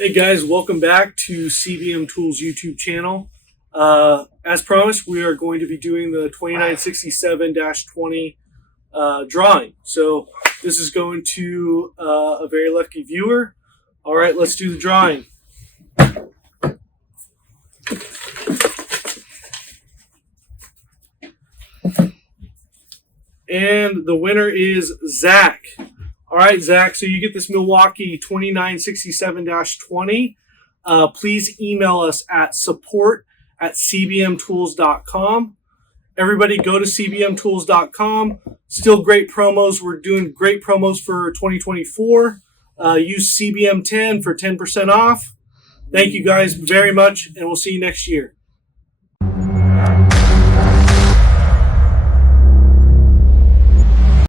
Hey guys, welcome back to CBM Tools YouTube channel. As promised, we are going to be doing the 2967-20 drawing. So this is going to a very lucky viewer. All right, let's do the drawing. And the winner is Zach. All right, Zach, so you get this Milwaukee 2967-20. Please email us at support@cbmtools.com. Everybody go to cbmtools.com. Still great promos. We're doing great promos for 2024. Use CBM10 for 10% off. Thank you guys very much, and we'll see you next year.